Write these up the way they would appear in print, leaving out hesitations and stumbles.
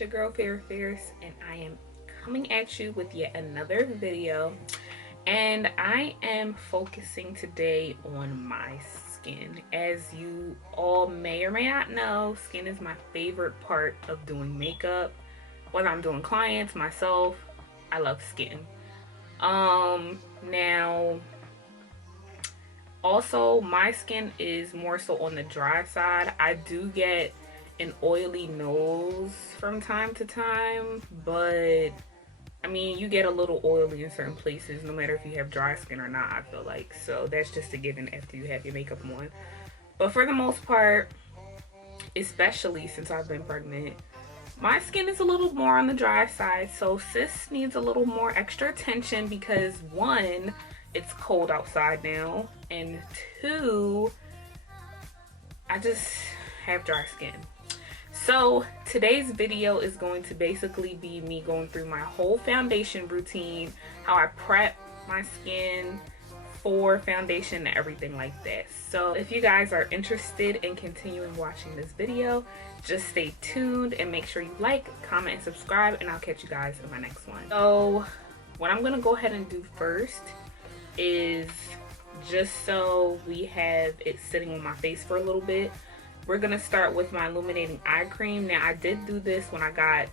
your girl Phierce, and I am coming at you with yet another video. And I am focusing today on my skin. As you all may or may not know, skin is my favorite part of doing makeup. Whether I'm doing clients, myself, I love skin. Now also my skin is more so on the dry side. I do get an oily nose from time to time, but I mean, you get a little oily in certain places no matter if you have dry skin or not, I feel like. So that's just a given after you have your makeup on. But for the most part, especially since I've been pregnant, my skin is a little more on the dry side. So sis needs a little more extra attention because one, it's cold outside now, and two, I just have dry skin. So today's video is going to basically be me going through my whole foundation routine, how I prep my skin for foundation and everything like that. So if you guys are interested in continuing watching this video, just stay tuned and make sure you like, comment, and subscribe, and I'll catch you guys in my next one. So what I'm gonna go ahead and do first is, just so we have it sitting on my face for a little bit, we're gonna start with my illuminating eye cream. Now I did do this when I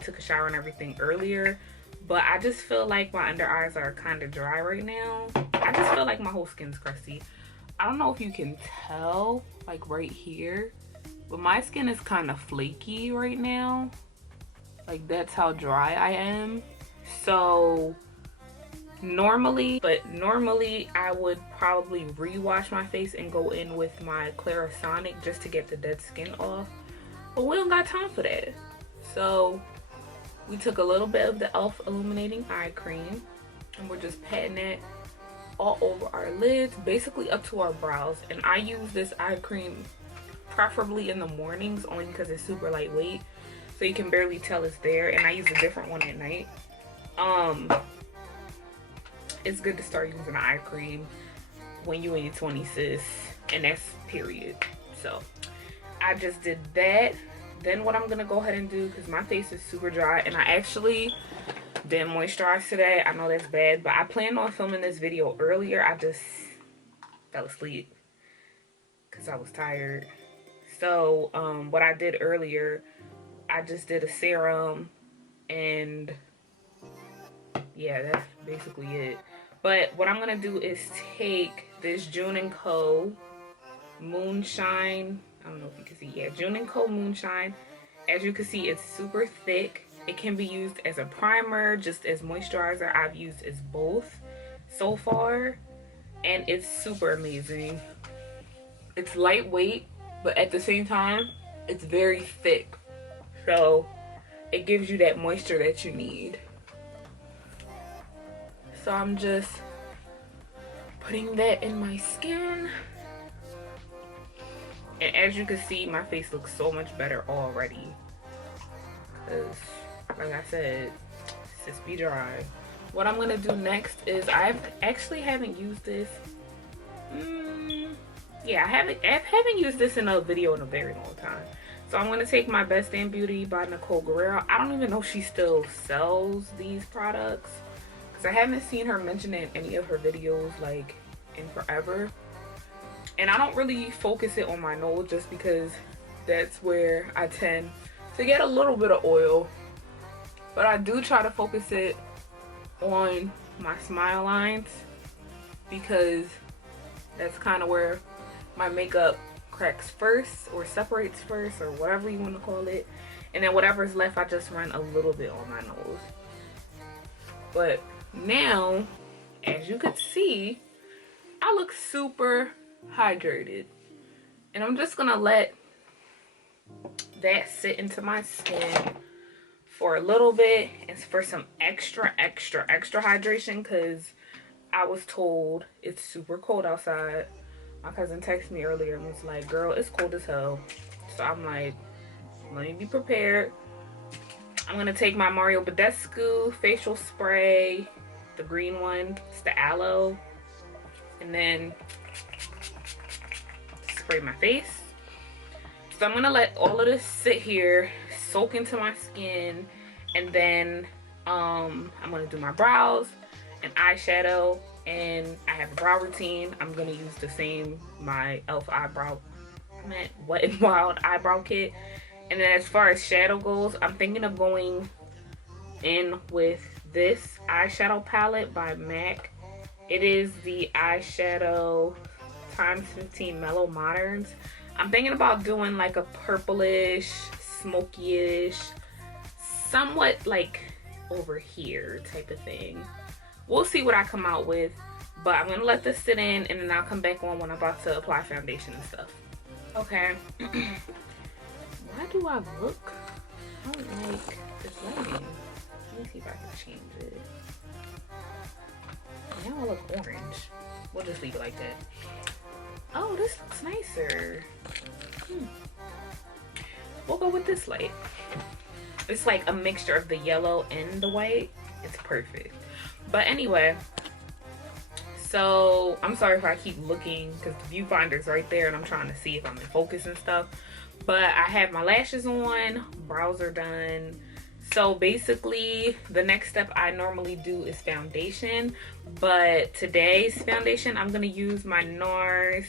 took a shower and everything earlier, but I just feel like my under eyes are kind of dry right now. I just feel like my whole skin's crusty. I don't know if you can tell, like right here, but my skin is kind of flaky right now. Like that's how dry I am. So normally I would probably rewash my face and go in with my Clarisonic just to get the dead skin off, but we don't got time for that. So we took a little bit of the e.l.f. illuminating eye cream and we're just patting it all over our lids, basically up to our brows. And I use this eye cream preferably in the mornings only because it's super lightweight, so you can barely tell it's there, and I use a different one at night. It's good to start using eye cream when you in your 20s, sis, and that's period. So I just did that. Then what I'm gonna go ahead and do, because my face is super dry and I actually didn't moisturize today. I know that's bad, but I planned on filming this video earlier. I just fell asleep because I was tired. So what I did earlier, I just did a serum, and yeah, that's basically it. But what I'm gonna do is take this Juno Moonshine. I don't know if you can see. Yeah, Juno Moonshine. As you can see, it's super thick. It can be used as a primer, just as moisturizer. I've used as both so far, and it's super amazing. It's lightweight, but at the same time, it's very thick. So it gives you that moisture that you need. So I'm just putting that in my skin. And as you can see, my face looks so much better already. Because, like I said, sis be dry. What I'm going to do next is, I actually haven't used this. Yeah, I haven't used this in a video in a very long time. So I'm going to take my Best Damn Beauty by Nicole Guerrero. I don't even know if she still sells these products, I haven't seen her mention it in any of her videos like in forever. And I don't really focus it on my nose just because that's where I tend to get a little bit of oil. But I do try to focus it on my smile lines because that's kind of where my makeup cracks first or separates first or whatever you want to call it. And then whatever's left, I just run a little bit on my nose. But now, as you can see, I look super hydrated, and I'm just gonna let that sit into my skin for a little bit and for some extra hydration, because I was told it's super cold outside. My cousin texted me earlier and was like, girl, it's cold as hell. So I'm like, let me be prepared. I'm gonna take my Badescu facial spray, the green one, it's the aloe, and then spray my face. So I'm gonna let all of this sit here, soak into my skin, and then I'm gonna do my brows and eyeshadow, and I have a brow routine. I'm gonna use the same, my e.l.f. eyebrow, Wet n Wild eyebrow kit. And then as far as shadow goes, I'm thinking of going in with this eyeshadow palette by MAC. It is the eyeshadow times 15 Mellow Moderns. I'm thinking about doing like a purplish, smoky-ish, somewhat like over here type of thing. We'll see what I come out with, but I'm gonna let this sit in, and then I'll come back on when I'm about to apply foundation and stuff. Okay. Why do I look? I don't like this lighting. Let me see if I can change it. Now I look orange. We'll just leave it like that. Oh, this looks nicer. We'll go with this light. It's like a mixture of the yellow and the white. It's perfect. But anyway, so I'm sorry if I keep looking because the viewfinder's right there and I'm trying to see if I'm in focus and stuff. But I have my lashes on, brows are done. So basically the next step I normally do is foundation, but today's foundation I'm gonna use my NARS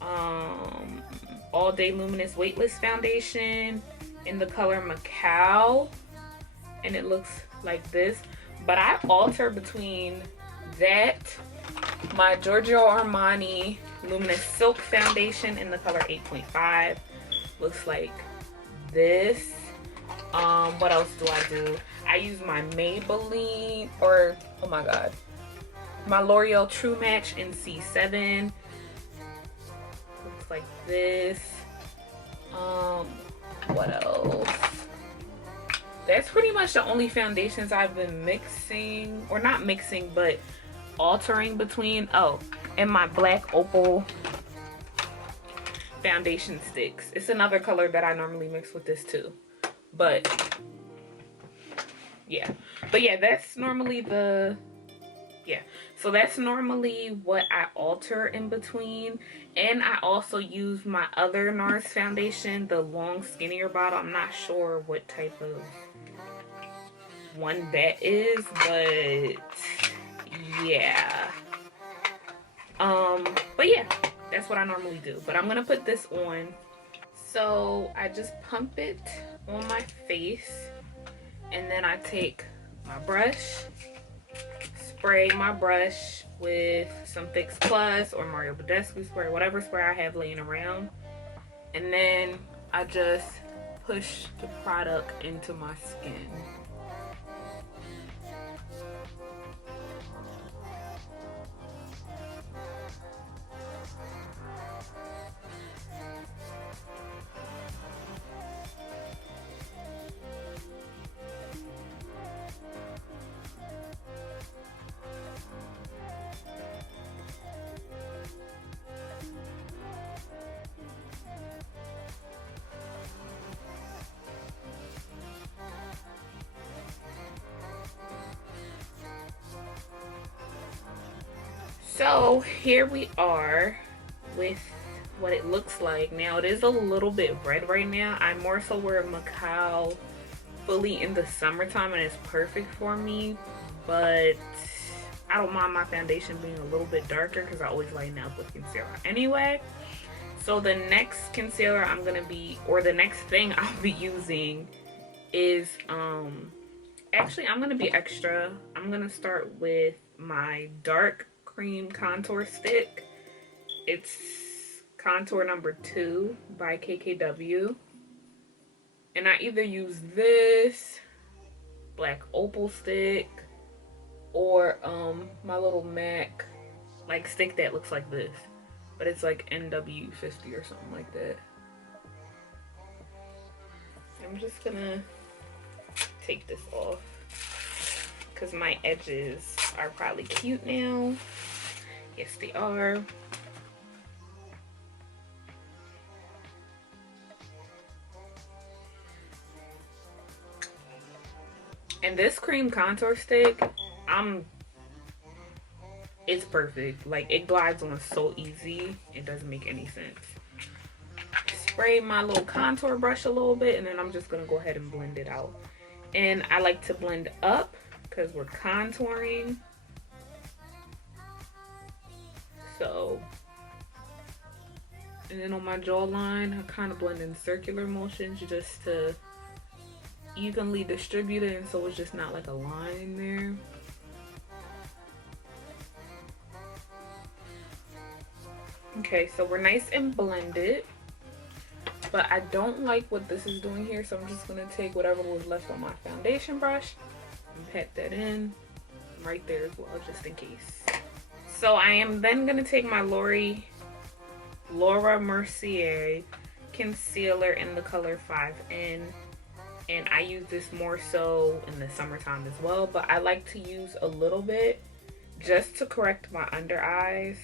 All Day Luminous Weightless Foundation in the color Maco, and it looks like this. But I alter between that, my Giorgio Armani Luminous Silk Foundation in the color 8.5, looks like this. What else do I do? I use my Maybelline, or oh my god, my L'Oreal True Match in C7, looks like this. What else? That's pretty much the only foundations I've been mixing, or not mixing, but altering between. Oh, and my Black Opal foundation sticks. It's another color that I normally mix with this too. But yeah, that's normally the, so that's normally what I alter in between. And I also use my other NARS foundation, the long skinnier bottle. I'm not sure what type of one that is, but yeah. But yeah, that's what I normally do. But I'm gonna put this on. So I just pump it on my face, and then I take my brush, spray my brush with some Fix Plus or Mario Badescu spray, whatever spray I have laying around, and then I just push the product into my skin. So here we are with what it looks like. Now it is a little bit red right now. I more so wear Maco fully in the summertime and it's perfect for me, but I don't mind my foundation being a little bit darker because I always lighten up with concealer anyway. So the next concealer I'm gonna be, or the next thing I'll be using is actually I'm gonna be extra. I'm gonna start with my dark cream contour stick. It's contour number 2 by KKW, and I either use this Black Opal stick or my little MAC like stick that looks like this, but it's like NW50 or something like that. I'm just gonna take this off because my edges are probably cute now. Yes, they are. And this cream contour stick, it's perfect. Like, it glides on so easy, it doesn't make any sense. spray my little contour brush a little bit, and then I'm just gonna go ahead and blend it out. And I like to blend up because we're contouring. So, and then on my jawline, I kind of blend in circular motions just to evenly distribute it, and so it's just not like a line there. Okay, so we're nice and blended, but I don't like what this is doing here, so I'm just gonna take whatever was left on my foundation brush and pat that in right there as well, just in case. So I am then gonna take my Laura Mercier concealer in the color 5N, and I use this more so in the summertime as well, but I like to use a little bit just to correct my under eyes.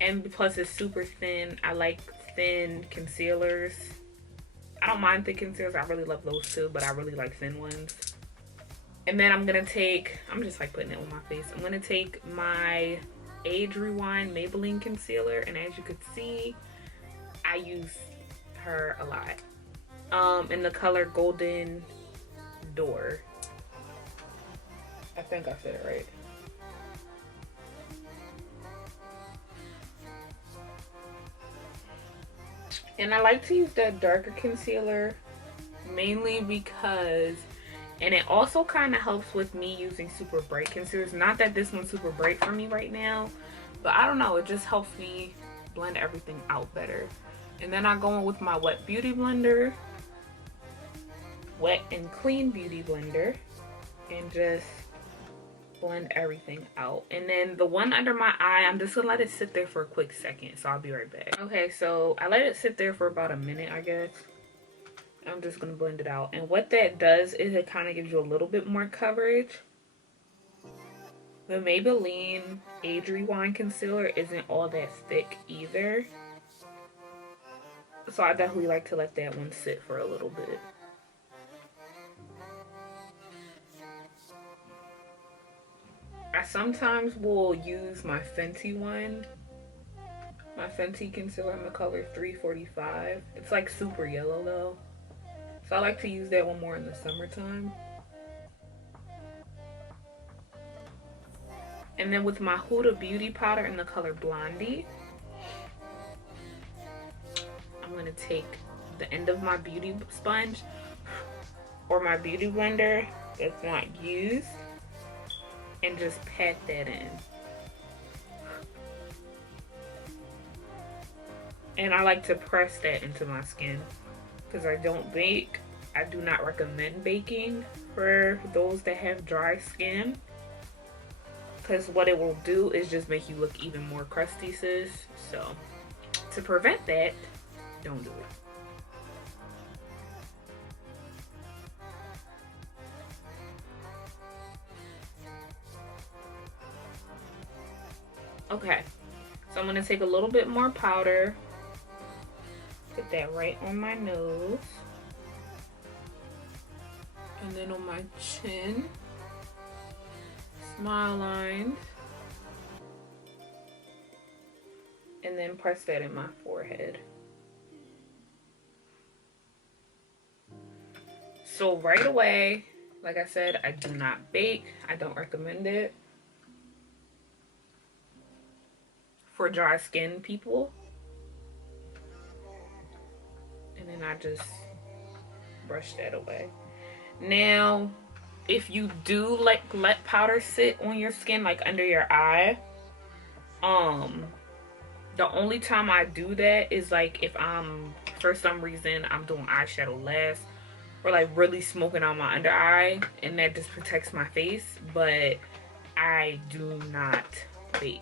And plus it's super thin. I like thin concealers. I don't mind thick concealers. I really love those too, but I really like thin ones. And then I'm gonna take, I'm just like putting it on my face. I'm gonna take my Age Rewind Maybelline concealer, and as you could see, I use her a lot. In the color Golden Dore. I think I said it right. And I like to use that darker concealer mainly because, and it also kind of helps with me using super bright concealers. Not that this one's super bright for me right now, but I don't know, it just helps me blend everything out better. And then I go in with my Wet Beauty Blender, Wet and Clean Beauty Blender, and just blend everything out. And then the one under my eye, I'm just gonna let it sit there for a quick second, so I'll be right back. Okay, so I let it sit there for about a minute, I guess. I'm just gonna blend it out, and what that does is it kind of gives you a little bit more coverage. The Maybelline Age Rewind concealer isn't all that thick either, so I definitely like to let that one sit for a little bit. I sometimes will use my Fenty one, my Fenty concealer in the color 345. It's like super yellow though, so I like to use that one more in the summertime. And then with my Huda Beauty powder in the color Blondie, I'm going to take the end of my beauty sponge or my beauty blender that's not used and just pat that in. And I like to press that into my skin because I don't bake. I do not recommend baking for those that have dry skin, because what it will do is just make you look even more crusty, sis. So to prevent that, don't do it. Okay, so I'm going to take a little bit more powder, put that right on my nose, and then on my chin, smile lines, and then press that in my forehead. So right away, like I said, I do not bake. I don't recommend it for dry skin people. And then I just brush that away. Now, if you do like let powder sit on your skin, like under your eye, the only time I do that is like if I'm, for some reason, I'm doing eyeshadow last, or like really smoking on my under eye, and that just protects my face, but I do not bake.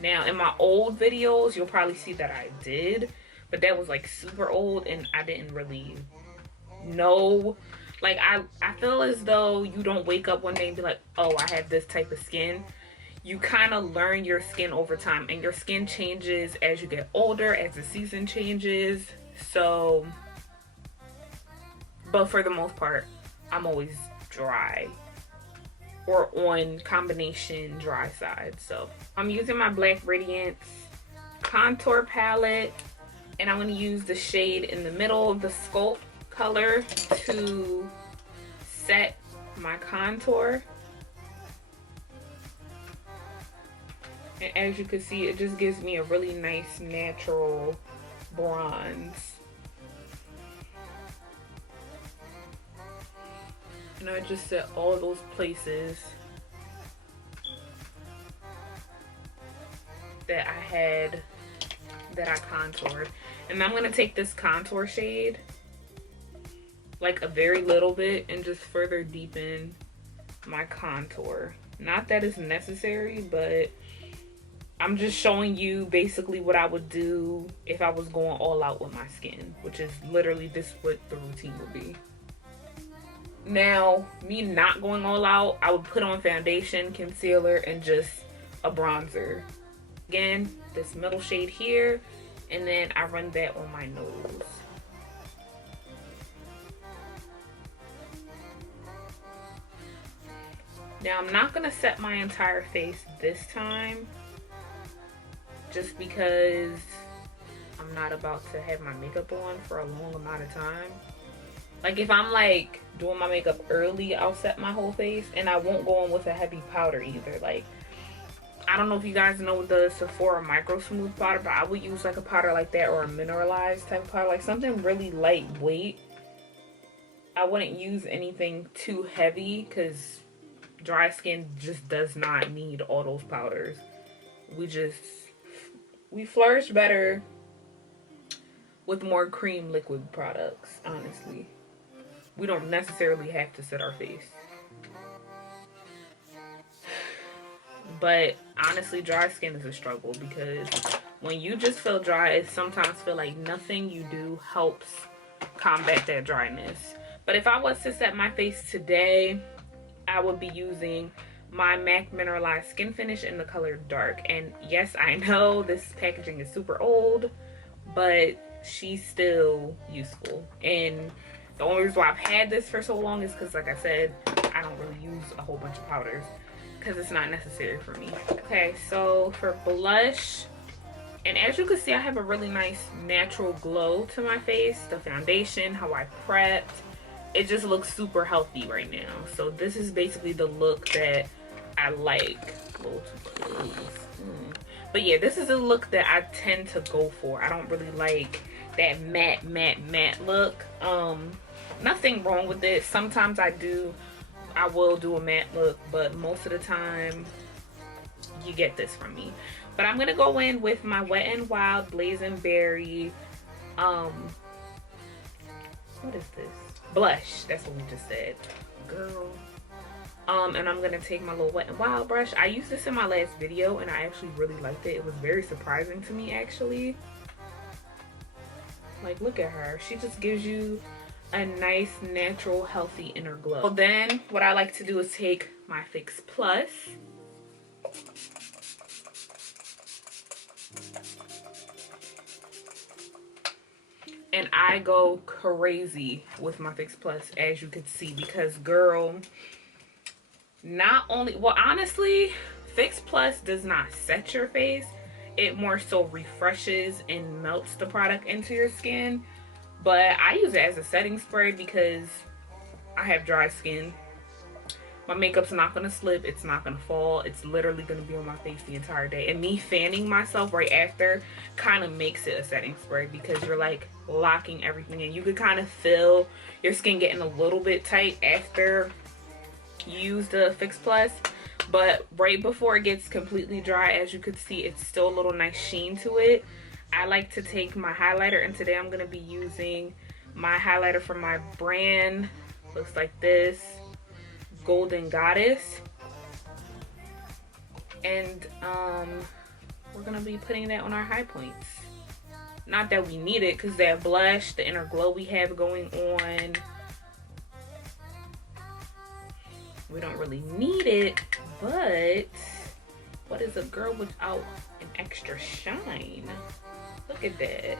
Now, in my old videos, you'll probably see that I did, but that was like super old and I didn't really know. Like, I feel as though you don't wake up one day and be like, oh, I have this type of skin. You kind of learn your skin over time, and your skin changes as you get older, as the season changes. So, but for the most part, I'm always dry, or on combination dry side. So I'm using my Black Radiance contour palette, And I'm going to use the shade in the middle of the Sculpt color to set my contour. And as you can see, it just gives me a really nice natural bronze. And I just set all those places that I contoured. And I'm going to take this contour shade, like a very little bit, and just further deepen my contour. Not that it's necessary, but I'm just showing you basically what I would do if I was going all out with my skin, which is literally this what the routine would be. Now, me not going all out, I would put on foundation, concealer, and just a bronzer. Again, this middle shade here, and then I run that on my nose. Now, I'm not going to set my entire face this time, just because I'm not about to have my makeup on for a long amount of time. Like, if I'm like doing my makeup early, I'll set my whole face, and I won't go on with a heavy powder either. Like, I don't know if you guys know the Sephora Micro Smooth powder, but I would use like a powder like that, or a mineralized type of powder, like something really lightweight. I wouldn't use anything too heavy because dry skin just does not need all those powders. We flourish better with more cream liquid products, honestly. We don't necessarily have to set our face. But honestly, dry skin is a struggle, because when you just feel dry, it sometimes feel like nothing you do helps combat that dryness. But if I was to set my face today, I would be using my MAC Mineralized Skin Finish in the color Dark. And yes, I know this packaging is super old, but she's still useful. And the only reason why I've had this for so long is because, like I said, I don't really use a whole bunch of powders because it's not necessary for me. Okay, so for blush, and as you can see, I have a really nice natural glow to my face. The foundation, how I prepped, it just looks super healthy right now. So this is basically the look that I like. A little too close. But yeah, this is a look that I tend to go for. I don't really like that matte look. Nothing wrong with it. Sometimes I will do a matte look, but most of the time you get this from me. But I'm gonna go in with my Wet n Wild Blazin' Berry what is this? Blush. That's what we just said, girl. And I'm gonna take my little Wet n Wild brush. I used this in my last video and I actually really liked it. It was very surprising to me, actually. Like, look at her. She just gives you a nice, natural, healthy inner glow. Well, then what I like to do is take my Fix Plus. And I go crazy with my Fix Plus, as you can see, because girl, not only, well, honestly, Fix Plus does not set your face. It more so refreshes and melts the product into your skin. But I use it as a setting spray because I have dry skin. My makeup's not going to slip. It's not going to fall. It's literally going to be on my face the entire day. And me fanning myself right after kind of makes it a setting spray, because you're like locking everything in. You could kind of feel your skin getting a little bit tight after you use the Fix Plus. But right before it gets completely dry, as you could see, it's still a little nice sheen to it. I like to take my highlighter, and today I'm going to be using my highlighter from my brand. Looks like this. Golden Goddess. And we're going to be putting that on our high points. Not that we need it, because that blush, the inner glow we have going on, we don't really need it. But what is a girl without an extra shine? Look at that.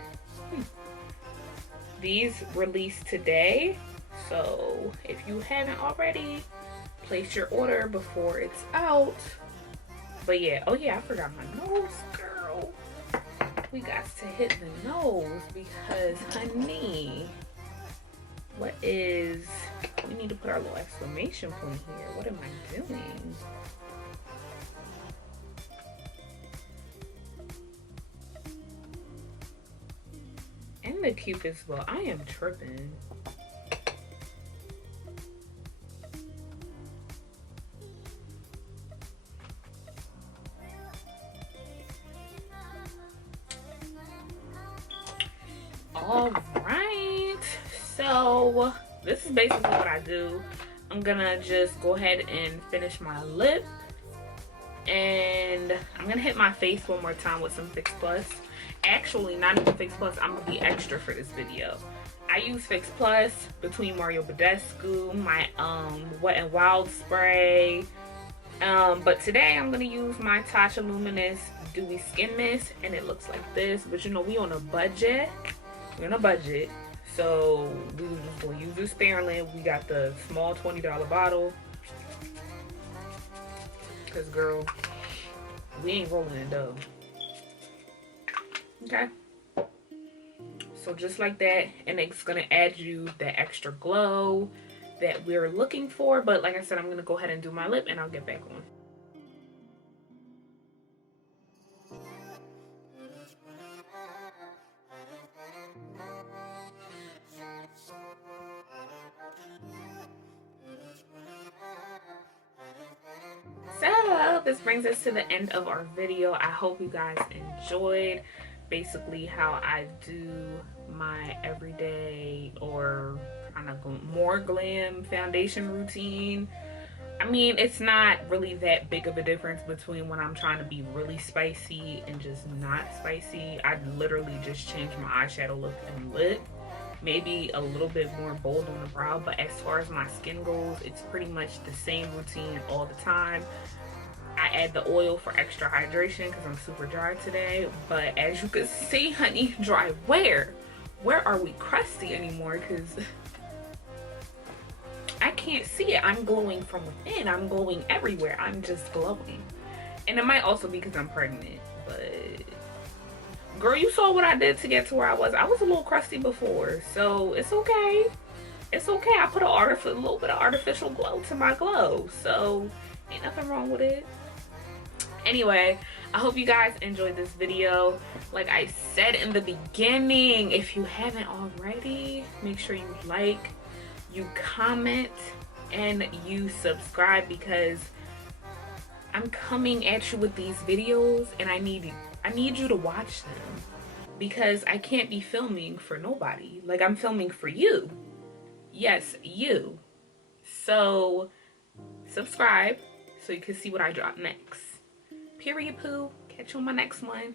These released today, so if you haven't already, place your order before it's out. But yeah, oh yeah, I forgot my nose, girl. we got to hit the nose because, honey, we need to put our little exclamation point here. What am I doing? And the Cupid's bow. I am tripping. All right, so this is basically what I do. I'm gonna just go ahead and finish my lip, and I'm gonna hit my face one more time with some Fix Plus. Actually, not even Fix Plus, I'm gonna be extra for this video. I use Fix Plus between Mario Badescu, my Wet n Wild spray, but today I'm gonna use my Tatcha Luminous Dewy Skin Mist, and it looks like this. But you know, we on a budget. We're on a budget, so we just gonna use this sparingly. We got the small $20 bottle, cause girl, we ain't rolling in dough. Okay, so just like that, and it's gonna add you the extra glow that we're looking for. But like I said, I'm gonna go ahead and do my lip, and I'll get back on. So this brings us to the end of our video. I hope you guys enjoyed basically how I do my everyday or kind of more glam foundation routine. I mean, it's not really that big of a difference between when I'm trying to be really spicy and just not spicy. I literally just changed my eyeshadow look and lip. Maybe a little bit more bold on the brow, but as far as my skin goes, it's pretty much the same routine all the time. I add the oil for extra hydration because I'm super dry today, but as you can see, honey, dry where are we crusty anymore? Because I can't see it. I'm glowing from within. I'm glowing everywhere. I'm just glowing. And it might also be because I'm pregnant, but girl, you saw what I did to get to where I was. I was a little crusty before, so it's okay. It's okay. I put a little bit of artificial glow to my glow, so ain't nothing wrong with it. Anyway, I hope you guys enjoyed this video. Like I said in the beginning, if you haven't already, make sure you like, you comment, and you subscribe, because I'm coming at you with these videos and I need you to watch them, because I can't be filming for nobody. Like, I'm filming for you. Yes, you. So subscribe so you can see what I drop next. Period, poo. Catch you on my next one.